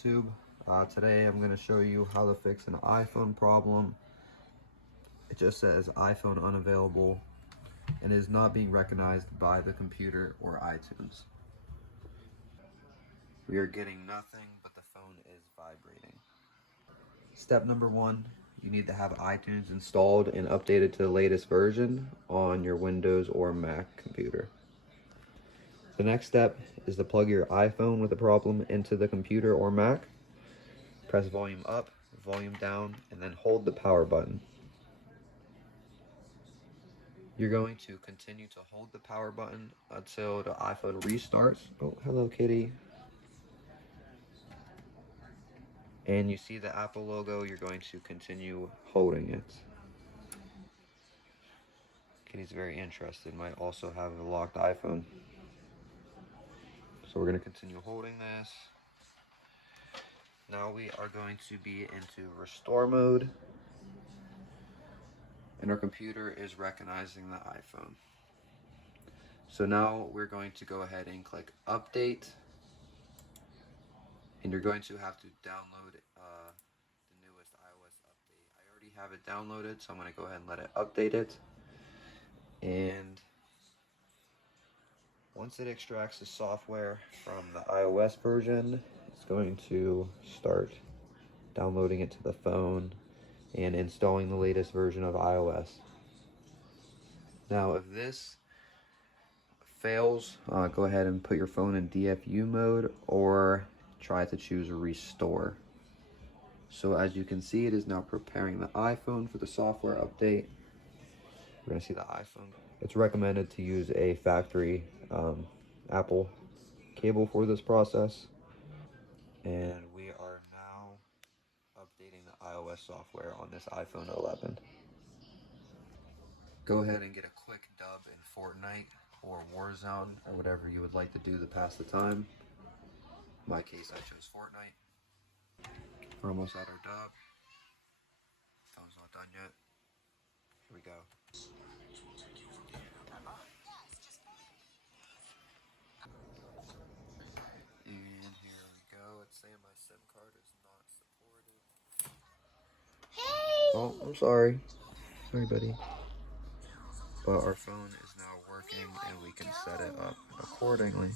YouTube. Today I'm going to show you how to fix an iPhone problem. It just says iPhone unavailable and is not being recognized by the computer or iTunes. We are getting nothing, but the phone is vibrating. Step number one, you need to have iTunes installed and updated to the latest version on your Windows or Mac computer. The next step is to plug your iPhone with a problem into the computer or Mac. Press volume up, volume down, and then hold the power button. You're going to continue to hold the power button until the iPhone restarts. Oh, hello kitty. And you see the Apple logo, you're going to continue holding it. Kitty's very interested, might also have a locked iPhone. So we're going to continue holding this. Now we are going to be into restore mode. And our computer is recognizing the iPhone. So now we're going to go ahead and click update. And you're going to have to download the newest iOS update. I already have it downloaded, so I'm going to go ahead and let it update it. And once it extracts the software from the iOS version, it's going to start downloading it to the phone and installing the latest version of iOS. Now, if this fails, go ahead and put your phone in DFU mode or try to choose restore. So as you can see, it is now preparing the iPhone for the software update. We're going to see the iPhone. It's recommended to use a factory Apple cable for this process. And we are now updating the iOS software on this iPhone 11. Go ahead and get a quick dub in Fortnite or Warzone or whatever you would like to do to pass the time. In my case, I chose Fortnite. We're almost at our dub. Phone's not done yet. Here we go. And here we go. It's saying my SIM card is not supported. Hey! Oh, I'm sorry. Sorry, buddy. But our phone is now working and we can set it up accordingly.